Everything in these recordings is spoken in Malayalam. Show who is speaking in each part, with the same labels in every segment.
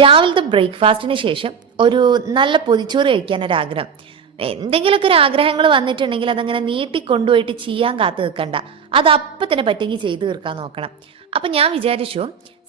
Speaker 1: രാവിലത്തെ ബ്രേക്ക്ഫാസ്റ്റിന് ശേഷം ഒരു നല്ല പൊതിച്ചോറ് കഴിക്കാൻ ഒരു ആഗ്രഹം എന്തെങ്കിലുമൊക്കെ ഒരു ആഗ്രഹങ്ങൾ വന്നിട്ടുണ്ടെങ്കിൽ അതങ്ങനെ നീട്ടി കൊണ്ടുപോയിട്ട് ചെയ്യാൻ കാത്തു നിൽക്കണ്ട. അത് അപ്പം തന്നെ പറ്റുമെങ്കിൽ ചെയ്തു തീർക്കാൻ നോക്കണം. അപ്പം ഞാൻ വിചാരിച്ചു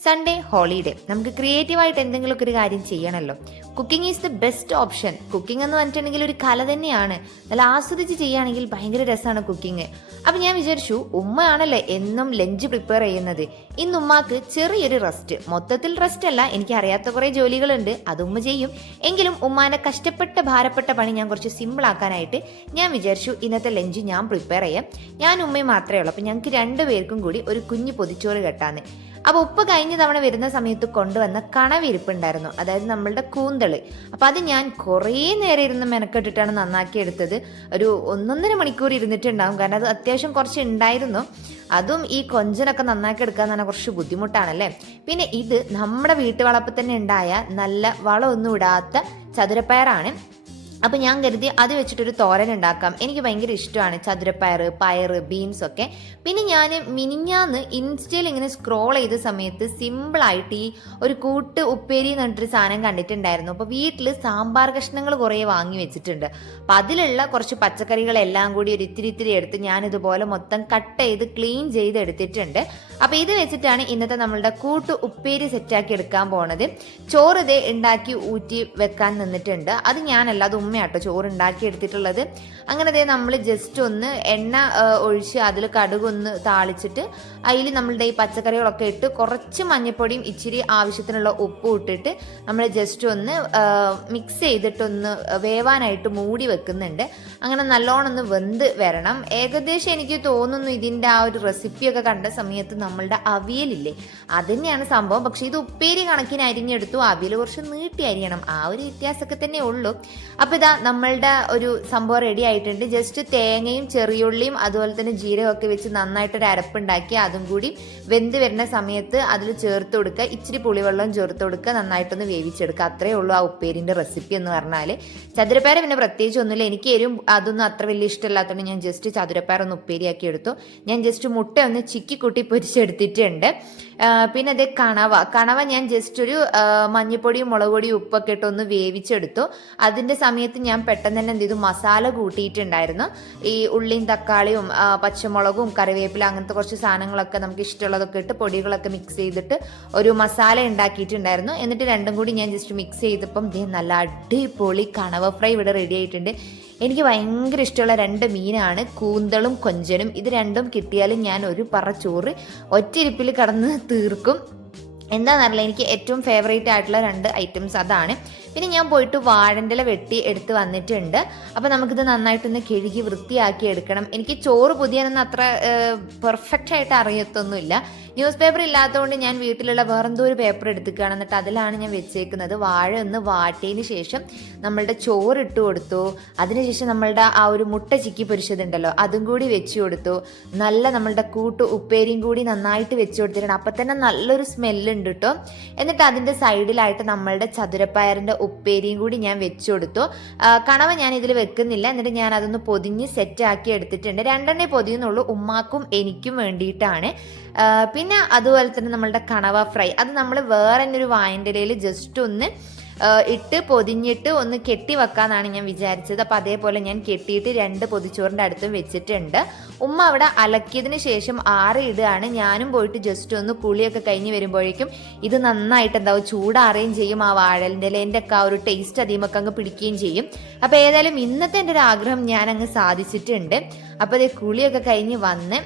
Speaker 1: സൺഡേ ഹോളിഡേ നമുക്ക് ക്രിയേറ്റീവായിട്ട് എന്തെങ്കിലുമൊക്കെ ഒരു കാര്യം ചെയ്യണമല്ലോ cooking is the best option cooking എന്ന് പറഞ്ഞിട്ടുണ്ടെങ്കിൽ ഒരു കല തന്നെയാണ്. നല്ല ആസ്വദിച്ച് ചെയ്യുകയാണെങ്കിൽ ഭയങ്കര രസമാണ് കുക്കിംഗ് അപ്പം ഞാൻ വിചാരിച്ചു ഉമ്മയാണല്ലേ എന്നും ലഞ്ച് പ്രിപ്പയർ ചെയ്യുന്നത്. ഇന്ന് ഉമ്മാക്ക് ചെറിയൊരു റെസ്റ്റ് മൊത്തത്തിൽ റെസ്റ്റ് അല്ല എനിക്ക് അറിയാത്ത കുറേ ജോലികളുണ്ട് അത് ഉമ്മ ചെയ്യും. എങ്കിലും ഉമ്മാനെ കഷ്ടപ്പെട്ട ഭാരപ്പെട്ട പണി ഞാൻ കുറച്ച് സിമ്പിൾ ആക്കാനായിട്ട് ഞാൻ വിചാരിച്ചു ഇന്നത്തെ ലഞ്ച് ഞാൻ പ്രിപ്പയർ ചെയ്യാം. ഞാൻ ഉമ്മയും മാത്രമേ ഉള്ളൂ. അപ്പം ഞങ്ങൾക്ക് രണ്ടുപേർക്കും കൂടി ഒരു കുഞ്ഞ് പൊതിച്ചോറ് കെട്ടാന്ന്. അപ്പോൾ ഉപ്പ് കഴിഞ്ഞ തവണ വരുന്ന സമയത്ത് കൊണ്ടുവന്ന കണവിരിപ്പുണ്ടായിരുന്നു. അതായത് നമ്മളുടെ കൂന്തൾ. അപ്പം അത് ഞാൻ കുറേ നേരം ഇരുന്ന് മെനക്കെട്ടിട്ടാണ് നന്നാക്കി എടുത്തത്. ഒരു ഒന്നൊന്നര മണിക്കൂർ ഇരുന്നിട്ടുണ്ടാകും കാരണം അത് അത്യാവശ്യം കുറച്ച് ഉണ്ടായിരുന്നു. അതും ഈ കൊഞ്ചനൊക്കെ നന്നാക്കി എടുക്കാൻ തന്നെ കുറച്ച് ബുദ്ധിമുട്ടാണല്ലേ? പിന്നെ ഇത് നമ്മുടെ വീട്ടുവളപ്പിൽ തന്നെ ഉണ്ടായ നല്ല വളമൊന്നും ഇടാത്ത ചതുരപ്പയറാണ്. അപ്പോൾ ഞാൻ കരുതി അത് വെച്ചിട്ടൊരു തോരൻ ഉണ്ടാക്കാം. എനിക്ക് ഭയങ്കര ഇഷ്ടമാണ് ചതുരപ്പയർ പയർ ബീൻസ് ഒക്കെ. പിന്നെ ഞാൻ മിനിഞ്ഞാന്ന് ഇൻസ്റ്റയിൽ ഇങ്ങനെ സ്ക്രോൾ ചെയ്ത സമയത്ത് സിമ്പിളായിട്ട് ഈ ഒരു കൂട്ട് ഉപ്പേരി എന്ന് പറഞ്ഞിട്ടൊരു സാധനം കണ്ടിട്ടുണ്ടായിരുന്നു. അപ്പോൾ വീട്ടിൽ സാമ്പാർ കഷ്ണങ്ങൾ കുറേ വാങ്ങി വെച്ചിട്ടുണ്ട്. അപ്പം അതിലുള്ള കുറച്ച് പച്ചക്കറികളെല്ലാം കൂടി ഒരു ഇത്തിരി ഇത്തിരി എടുത്ത് ഞാനിതുപോലെ മൊത്തം കട്ട് ചെയ്ത് ക്ലീൻ ചെയ്ത് എടുത്തിട്ടുണ്ട്. അപ്പോൾ ഇത് വെച്ചിട്ടാണ് ഇന്നത്തെ നമ്മളുടെ കൂട്ട് ഉപ്പേരി സെറ്റാക്കി എടുക്കാൻ പോണത്. ചോറ് ഇതേ ഉണ്ടാക്കി ഊറ്റി വെക്കാൻ നിന്നിട്ടുണ്ട്. അത് ഞാനല്ല അത് ഉമ്മയാട്ടോ ചോറ് ഉണ്ടാക്കി എടുത്തിട്ടുള്ളത്. അങ്ങനെ അതേ നമ്മൾ ജസ്റ്റ് ഒന്ന് എണ്ണ ഒഴിച്ച് അതിൽ കടുകൊന്ന് താളിച്ചിട്ട് അതിൽ നമ്മളുടെ ഈ പച്ചക്കറികളൊക്കെ ഇട്ട് കുറച്ച് മഞ്ഞൾപ്പൊടിയും ഇച്ചിരി ആവശ്യത്തിനുള്ള ഉപ്പും ഇട്ടിട്ട് നമ്മൾ ജസ്റ്റ് ഒന്ന് മിക്സ് ചെയ്തിട്ടൊന്ന് വേവാനായിട്ട് മൂടി വെക്കുന്നുണ്ട്. അങ്ങനെ നല്ലോണം ഒന്ന് വെന്ത് വരണം. ഏകദേശം എനിക്ക് തോന്നുന്നു ഇതിന്റെ ആ ഒരു റെസിപ്പിയൊക്കെ കണ്ട സമയത്ത് നമ്മളുടെ അവിയലില്ലേ അത് തന്നെയാണ് സംഭവം. പക്ഷേ ഇത് ഉപ്പേരി കണക്കിന് അരിഞ്ഞെടുത്തു അവിയൽ കുറച്ച് നീട്ടി അരിയണം. ആ ഒരു വ്യത്യാസമൊക്കെ തന്നെ ഉള്ളൂ. അപ്പോൾ ഇതാ നമ്മളുടെ ഒരു സംഭവം റെഡി ആയിട്ടുണ്ട്. ജസ്റ്റ് തേങ്ങയും ചെറിയുള്ളിയും അതുപോലെ തന്നെ ജീരകമൊക്കെ വെച്ച് നന്നായിട്ടൊരു അരപ്പുണ്ടാക്കി അതും കൂടി വെന്ത് വരുന്ന സമയത്ത് അതിൽ ചേർത്ത് കൊടുക്കുക. ഇച്ചിരി പുളിവെള്ളം ചേർത്ത് കൊടുക്കുക. നന്നായിട്ടൊന്ന് വേവിച്ചെടുക്കുക. അത്രയേ ഉള്ളൂ ആ ഉപ്പേരിന്റെ റെസിപ്പി എന്ന് പറഞ്ഞാൽ ചതുരപ്പയർ പിന്നെ പ്രത്യേകിച്ച് ഒന്നുമില്ല എനിക്ക് എരും അതൊന്നും അത്ര വലിയ ഇഷ്ടമില്ലാത്തതുകൊണ്ട് ഞാൻ ജസ്റ്റ് ചതുരപ്പയർ ഒന്ന് ഉപ്പേരിയാക്കി എടുത്തു. ഞാൻ ജസ്റ്റ് മുട്ട ഒന്ന് ചിക്കി കൂട്ടി പൊരിച്ചെടുത്തിട്ടുണ്ട്. പിന്നെ അതേ കണവ. കണവ ഞാൻ ജസ്റ്റ് ഒരു മഞ്ഞപ്പൊടിയും മുളക് പൊടിയും ഉപ്പൊക്കെ ഇട്ട് ഒന്ന് വേവിച്ചെടുത്തു. അതിന്റെ സമയത്ത് ഞാൻ പെട്ടെന്ന് തന്നെ എന്ത് ചെയ്തു? മസാല കൂട്ടിയിട്ടുണ്ടായിരുന്നു. ഈ ഉള്ളിയും തക്കാളിയും പച്ചമുളകും കറിവേപ്പില അങ്ങനത്തെ കുറച്ച് സാധനങ്ങളൊക്കെ നമുക്ക് ഇഷ്ടമുള്ളതൊക്കെ ഇട്ട് പൊടികളൊക്കെ മിക്സ് ചെയ്തിട്ട് ഒരു മസാല ഉണ്ടാക്കിയിട്ടുണ്ടായിരുന്നു. എന്നിട്ട് രണ്ടും കൂടി ഞാൻ ജസ്റ്റ് മിക്സ് ചെയ്തപ്പം ദേ നല്ല അടിപൊളി കണവ ഫ്രൈ ഇവിടെ റെഡി ആയിട്ടുണ്ട്. എനിക്ക് ഭയങ്കര ഇഷ്ടമുള്ള രണ്ട് മീനാണ്. കൂന്തളും കൊഞ്ചനും. ഇത് രണ്ടും കിട്ടിയാലും ഞാൻ ഒരു പറ ചോറ് ഒറ്റയിരിപ്പിൽ കടന്ന് തീർക്കും. എന്താണെന്നറിയില്ല എനിക്ക് ഏറ്റവും ഫേവറേറ്റ് ആയിട്ടുള്ള രണ്ട് ഐറ്റംസ് അതാണ്. പിന്നെ ഞാൻ പോയിട്ട് വാഴന്റെ വെട്ടി എടുത്ത് വന്നിട്ടുണ്ട്. അപ്പോൾ നമുക്കിത് നന്നായിട്ടൊന്ന് കിഴുകി വൃത്തിയാക്കി എടുക്കണം. എനിക്ക് ചോറ് പുതിയനൊന്നും അത്ര പെർഫെക്റ്റ് ആയിട്ട് അറിയത്തൊന്നുമില്ല. ന്യൂസ് പേപ്പർ ഇല്ലാത്തതുകൊണ്ട് ഞാൻ വീട്ടിലുള്ള വേറെന്തോ ഒരു പേപ്പർ എടുത്തുകയാണ് എന്നിട്ട് അതിലാണ് ഞാൻ വെച്ചേക്കുന്നത്. വാഴ ഒന്ന് വാട്ടിയതിന് ശേഷം നമ്മളുടെ ചോറ് ഇട്ട് കൊടുത്തു. അതിനുശേഷം നമ്മളുടെ ആ ഒരു മുട്ട ചിക്കി പൊരിച്ചതുണ്ടല്ലോ അതും കൂടി വെച്ചു കൊടുത്തു. നല്ല നമ്മളുടെ കൂട്ട് ഉപ്പേരിയും കൂടി നന്നായിട്ട് വെച്ച് കൊടുത്തിട്ടുണ്ട്. അപ്പം തന്നെ നല്ലൊരു സ്മെല്ലുണ്ട് കേട്ടോ എന്നിട്ട് അതിന്റെ സൈഡിലായിട്ട് നമ്മളുടെ ചതുരപ്പയറിന്റെ ഉപ്പേരിയും കൂടി ഞാൻ വെച്ചു കൊടുത്തു കണവ ഞാൻ ഇതിൽ വെക്കുന്നില്ല. എന്നിട്ട് ഞാൻ അതൊന്ന് പൊതിഞ്ഞ് സെറ്റാക്കി എടുത്തിട്ടുണ്ട്. രണ്ടെണ്ണേ പൊതിയുന്നുള്ളൂ. ഉമ്മാക്കും എനിക്കും വേണ്ടിയിട്ടാണ്. പിന്നെ അതുപോലെ തന്നെ നമ്മളുടെ കണവ ഫ്രൈ. അത് നമ്മൾ വേറെ തന്നെ ഒരു വായന്റെ ജസ്റ്റ് ഒന്ന് ഇട്ട് പൊതിഞ്ഞിട്ട് ഒന്ന് കെട്ടി വെക്കാന്നാണ് ഞാൻ വിചാരിച്ചത്. അപ്പം അതേപോലെ ഞാൻ കെട്ടിയിട്ട് രണ്ട് പൊതിച്ചോറിന്റെ അടുത്തും വെച്ചിട്ടുണ്ട്. ഉമ്മ അവിടെ അലക്കിയതിന് ശേഷം ആറി ഇടുകയാണ്. ഞാനും പോയിട്ട് ജസ്റ്റ് ഒന്ന് കുളിയൊക്കെ കഴിഞ്ഞ് വരുമ്പോഴേക്കും ഇത് നന്നായിട്ട് എന്താവും ചൂടാറുകയും ചെയ്യും. ആ വാഴലിന്റെ ഇലേന്റെ ഒക്കെ ആ ഒരു ടേസ്റ്റ് അധികമൊക്കെ അങ്ങ് പിടിക്കുകയും ചെയ്യും. അപ്പോൾ ഏതായാലും ഇന്നത്തെ എന്റെ ഒരു ആഗ്രഹം ഞാൻ അങ്ങ് സാധിച്ചിട്ടുണ്ട്. അപ്പോൾ അതേ കുളിയൊക്കെ കഴിഞ്ഞ് വന്ന്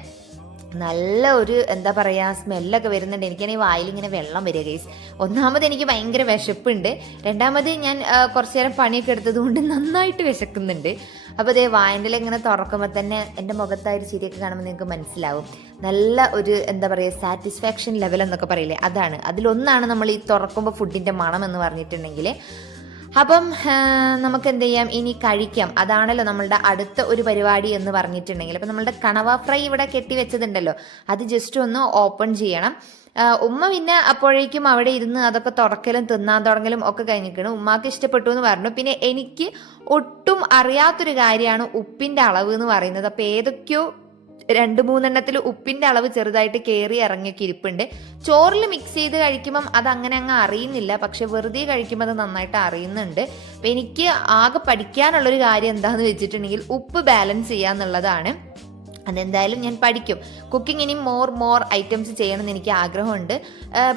Speaker 1: നല്ല ഒരു എന്താ പറയുക സ്മെല്ലൊക്കെ വരുന്നുണ്ട്. എനിക്കാണെങ്കിൽ വായിൽ ഇങ്ങനെ വെള്ളം വരിക ഗൈസ് ഒന്നാമത് എനിക്ക് ഭയങ്കര വിശപ്പുണ്ട്. രണ്ടാമത് ഞാൻ കുറച്ച് നേരം പണിയൊക്കെ എടുത്തത് കൊണ്ട് നന്നായിട്ട് വിശക്കുന്നുണ്ട്. അപ്പോൾ അതേ വായന്റെ ഇങ്ങനെ തുറക്കുമ്പോൾ തന്നെ എന്റെ മുഖത്തായ ചിരിയൊക്കെ കാണുമ്പോൾ നിങ്ങൾക്ക് മനസ്സിലാവും. നല്ല ഒരു എന്താ പറയുക സാറ്റിസ്ഫാക്ഷൻ ലെവൽ എന്നൊക്കെ പറയില്ലേ? അതാണ്. അതിലൊന്നാണ് നമ്മൾ ഈ തുറക്കുമ്പോൾ ഫുഡിന്റെ മണം എന്ന് പറഞ്ഞിട്ടുണ്ടെങ്കിൽ അപ്പം നമുക്ക് എന്ത് ചെയ്യാം ഇനി കഴിക്കാം. അതാണല്ലോ നമ്മളുടെ അടുത്ത ഒരു പരിപാടി എന്ന് പറഞ്ഞിട്ടുണ്ടെങ്കിൽ. അപ്പം നമ്മളുടെ കണവ ഫ്രൈ ഇവിടെ കെട്ടി വെച്ചതുണ്ടല്ലോ. അത് ജസ്റ്റ് ഒന്ന് ഓപ്പൺ ചെയ്യണം. ഉമ്മ പിന്നെ അപ്പോഴേക്കും അവിടെ ഇരുന്ന് അതൊക്കെ തുറക്കലും തിന്നാൻ തുടങ്ങലും ഒക്കെ കഴിഞ്ഞിരിക്കണം. ഉമ്മാക്ക് ഇഷ്ടപ്പെട്ടു എന്ന് പറഞ്ഞു. പിന്നെ എനിക്ക് ഒട്ടും അറിയാത്തൊരു കാര്യമാണ് ഉപ്പിന്റെ അളവ് എന്ന് പറയുന്നത്. അപ്പോൾ ഏതൊക്കെയോ രണ്ട് മൂന്നെണ്ണത്തിൽ ഉപ്പിന്റെ അളവ് ചെറുതായിട്ട് കയറി ഇറങ്ങിയൊക്കെ ഇരിപ്പുണ്ട്. ചോറിൽ മിക്സ് ചെയ്ത് കഴിക്കുമ്പം അത് അങ്ങനെ അങ്ങ് അറിയുന്നില്ല. പക്ഷെ വെറുതെ കഴിക്കുമ്പോൾ അത് നന്നായിട്ട് അറിയുന്നുണ്ട്. എനിക്ക് ആകെ പഠിക്കാനുള്ളൊരു കാര്യം എന്താണെന്ന് വെച്ചിട്ടുണ്ടെങ്കിൽ ഉപ്പ് ബാലൻസ് ചെയ്യുക എന്നുള്ളതാണ് അതെന്തായാലും ഞാൻ പഠിക്കും. കുക്കിംഗ് ഇനി മോർ മോർ ഐറ്റംസ് ചെയ്യണമെന്ന് എനിക്ക് ആഗ്രഹമുണ്ട്.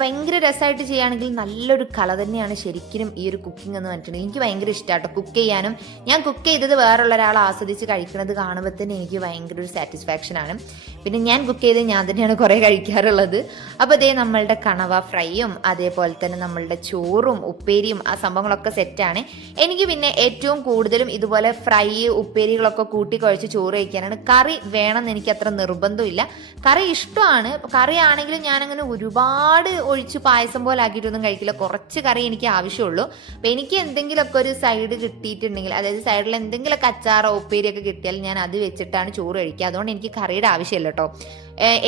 Speaker 1: ഭയങ്കര രസമായിട്ട് ചെയ്യുകയാണെങ്കിൽ നല്ലൊരു കല തന്നെയാണ് ശരിക്കും ഈ ഒരു കുക്കിംഗ് എന്ന് പറഞ്ഞിട്ടുണ്ടെങ്കിൽ. എനിക്ക് ഭയങ്കര ഇഷ്ടമാട്ടോ കുക്ക് ചെയ്യാനും. ഞാൻ കുക്ക് ചെയ്തത് വേറുള്ള ഒരാൾ ആസ്വദിച്ച് കഴിക്കുന്നത് കാണുമ്പോൾ തന്നെ എനിക്ക് ഭയങ്കര ഒരു സാറ്റിസ്ഫാക്ഷൻ ആണ്. പിന്നെ ഞാൻ കുക്ക് ചെയ്ത് ഞാൻ തന്നെയാണ് കുറേ കഴിക്കാറുള്ളത്. അപ്പോൾ അതേ നമ്മളുടെ കണവ ഫ്രൈയും അതേപോലെ തന്നെ നമ്മളുടെ ചോറും ഉപ്പേരിയും ആ സംഭവങ്ങളൊക്കെ സെറ്റാണ് എനിക്ക് പിന്നെ ഏറ്റവും കൂടുതലും ഇതുപോലെ ഫ്രൈ ഉപ്പേരികളൊക്കെ കൂട്ടി കുഴച്ച് ചോറ് കഴിക്കാനാണ്. കറി വേണമെന്ന് എനിക്ക് അത്ര നിർബന്ധമില്ല. കറി ഇഷ്ടമാണ്. കറിയാണെങ്കിലും ഞാനങ്ങനെ ഒരുപാട് ഒഴിച്ച് പായസം പോലെ ആക്കിയിട്ടൊന്നും കഴിക്കില്ല. കുറച്ച് കറി എനിക്ക് ആവശ്യമുള്ളൂ. അപ്പം എനിക്ക് എന്തെങ്കിലുമൊക്കെ ഒരു സൈഡ് കിട്ടിയിട്ടുണ്ടെങ്കിൽ അതായത് സൈഡിൽ എന്തെങ്കിലുമൊക്കെ അച്ചാറോ ഉപ്പേരിയൊക്കെ കിട്ടിയാൽ ഞാൻ അത് വെച്ചിട്ടാണ് ചോറ് കഴിക്കുക. അതുകൊണ്ട് എനിക്ക് കറിയുടെ ആവശ്യമില്ല കേട്ടോ.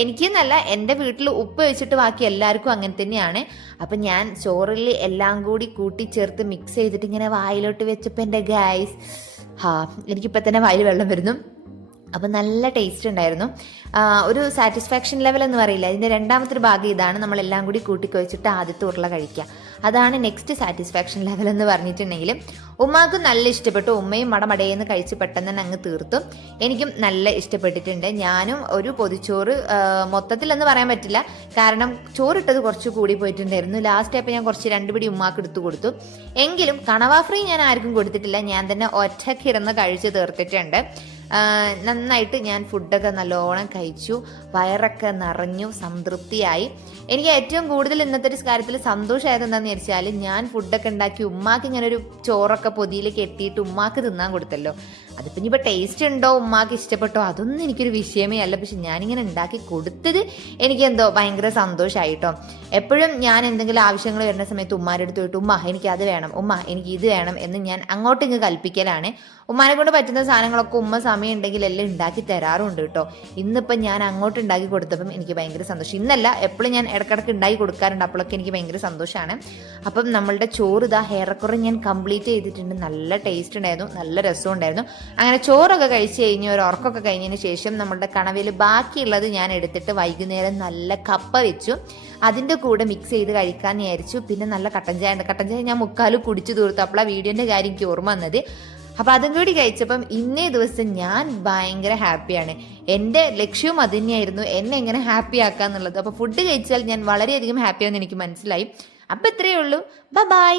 Speaker 1: എനിക്കെന്നല്ല എന്റെ വീട്ടിൽ ഉപ്പ് വെച്ചിട്ട് ബാക്കി എല്ലാവർക്കും അങ്ങനെ തന്നെയാണ്. അപ്പം ഞാൻ ചോറിൽ എല്ലാം കൂടി കൂട്ടി ചേർത്ത് മിക്സ് ചെയ്തിട്ട് ഇങ്ങനെ വായിലോട്ട് വെച്ചപ്പോൾ എന്റെ ഗൈസ് ഹാ എനിക്കിപ്പോൾ തന്നെ വായിൽ വെള്ളം വരുന്നു. അപ്പം നല്ല ടേസ്റ്റ് ഉണ്ടായിരുന്നു. ഒരു സാറ്റിസ്ഫാക്ഷൻ ലെവൽ എന്ന് പറയില്ല. ഇതിന്റെ രണ്ടാമത്തെ ഒരു ഭാഗം ഇതാണ് നമ്മളെല്ലാം കൂടി കൂട്ടിക്കുവച്ചിട്ട് ആദ്യത്തെ ഉരുള കഴിക്കുക. അതാണ് നെക്സ്റ്റ് സാറ്റിസ്ഫാക്ഷൻ ലെവൽ എന്ന് പറഞ്ഞിട്ടുണ്ടെങ്കിൽ ഉമ്മാക്ക് നല്ല ഇഷ്ടപ്പെട്ടു. ഉമ്മയും മടമടയെന്ന് കഴിച്ച് പെട്ടെന്ന് തന്നെ അങ്ങ് തീർത്തു. എനിക്കും നല്ല ഇഷ്ടപ്പെട്ടിട്ടുണ്ട്. ഞാനും ഒരു പൊതിച്ചോറ് മൊത്തത്തിലെന്ന് പറയാൻ പറ്റില്ല. കാരണം ചോറിട്ടത് കുറച്ച് കൂടി പോയിട്ടുണ്ടായിരുന്നു. ലാസ്റ്റ് ആയപ്പോൾ ഞാൻ കുറച്ച് രണ്ട് പിടി ഉമ്മാക്ക് എടുത്തു കൊടുത്തു. എങ്കിലും കണവാ ഫ്രീ ഞാൻ ആർക്കും കൊടുത്തിട്ടില്ല. ഞാൻ തന്നെ ഒറ്റക്കിരുന്ന് കഴിച്ച് തീർത്തിട്ടുണ്ട്. നന്നായിട്ട് ഞാൻ ഫുഡൊക്കെ നല്ലോണം കഴിച്ചു. വയറൊക്കെ നിറഞ്ഞു സംതൃപ്തിയായി. എനിക്ക് ഏറ്റവും കൂടുതൽ ഇന്നത്തെ ഒരു കാര്യത്തിൽ സന്തോഷമായത് എന്താണെന്ന് വെച്ചാൽ ഞാൻ ഫുഡൊക്കെ ഉണ്ടാക്കി ഉമ്മാക്ക് ഇങ്ങനെ ഒരു ചോറൊക്കെ പൊതിയിൽ കെട്ടിയിട്ട് ഉമ്മാക്ക് തിന്നാൻ കൊടുത്തല്ലോ. അതിപ്പോൾ ഇനിയിപ്പോൾ ടേസ്റ്റ് ഉണ്ടോ? ഉമ്മാക്ക് ഇഷ്ടപ്പെട്ടോ? അതൊന്നും എനിക്കൊരു വിഷയമേ അല്ല. പക്ഷെ ഞാനിങ്ങനെ ഉണ്ടാക്കി കൊടുത്തത് എനിക്ക് എന്തോ ഭയങ്കര സന്തോഷമായിട്ടോ എപ്പോഴും ഞാൻ എന്തെങ്കിലും ആവശ്യങ്ങൾ വരുന്ന സമയത്ത് ഉമ്മാരുടെ അടുത്ത് പോയിട്ട് ഉമ്മ എനിക്ക് അത് വേണം. ഉമ്മ എനിക്ക് ഇത് വേണം എന്ന് ഞാൻ അങ്ങോട്ടിങ്ങ് കൽപ്പിക്കലാണ്. ഉമ്മാനെ കൊണ്ട് പറ്റുന്ന സാധനങ്ങളൊക്കെ ഉമ്മ സമയം ഉണ്ടെങ്കിൽ എല്ലാം ഉണ്ടാക്കി തരാറുണ്ട് കേട്ടോ. ഇന്നിപ്പം ഞാൻ അങ്ങോട്ട് ഉണ്ടാക്കി കൊടുത്തപ്പം എനിക്ക് ഭയങ്കര സന്തോഷം. ഇന്നല്ല എപ്പോഴും ഞാൻ ഇടക്കിടക്ക് ഉണ്ടാക്കി കൊടുക്കാറുണ്ട്. അപ്പോഴൊക്കെ എനിക്ക് ഭയങ്കര സന്തോഷമാണ്. അപ്പം നമ്മളുടെ ചോറ് ഇതാ ഏറെക്കുറെ ഞാൻ കംപ്ലീറ്റ് ചെയ്തിട്ടുണ്ട്. നല്ല ടേസ്റ്റ് ഉണ്ടായിരുന്നു. നല്ല രസം ഉണ്ടായിരുന്നു. അങ്ങനെ ചോറൊക്കെ കഴിച്ച് കഴിഞ്ഞ് ഒരു ഉറക്കമൊക്കെ കഴിഞ്ഞതിന് ശേഷം നമ്മളുടെ കണവിൽ ബാക്കിയുള്ളത് ഞാൻ എടുത്തിട്ട് വൈകുന്നേരം നല്ല കപ്പ വെച്ചു. അതിന്റെ കൂടെ മിക്സ് ചെയ്ത് കഴിക്കാൻ വിചാരിച്ചു. പിന്നെ നല്ല കട്ടൻ ചായ ഉണ്ട്. കട്ടൻ ചായ ഞാൻ മുക്കാലും കുടിച്ചു തീർത്തു അപ്പോൾ ആ വീഡിയോന്റെ കാര്യം എനിക്ക് ഓർമ്മ വന്നത്. അപ്പോൾ അതും കൂടി കഴിച്ചപ്പം ഇന്നേ ദിവസം ഞാൻ ഭയങ്കര ഹാപ്പിയാണ്. എന്റെ ലക്ഷ്യവും അത് തന്നെയായിരുന്നു. എന്നെ എങ്ങനെ ഹാപ്പി ആക്കുക എന്നുള്ളത്. അപ്പോൾ ഫുഡ് കഴിച്ചാൽ ഞാൻ വളരെയധികം ഹാപ്പിയാണെന്ന് എനിക്ക് മനസ്സിലായി. അപ്പോൾ ഇത്രയേ ഉള്ളൂ. ബൈ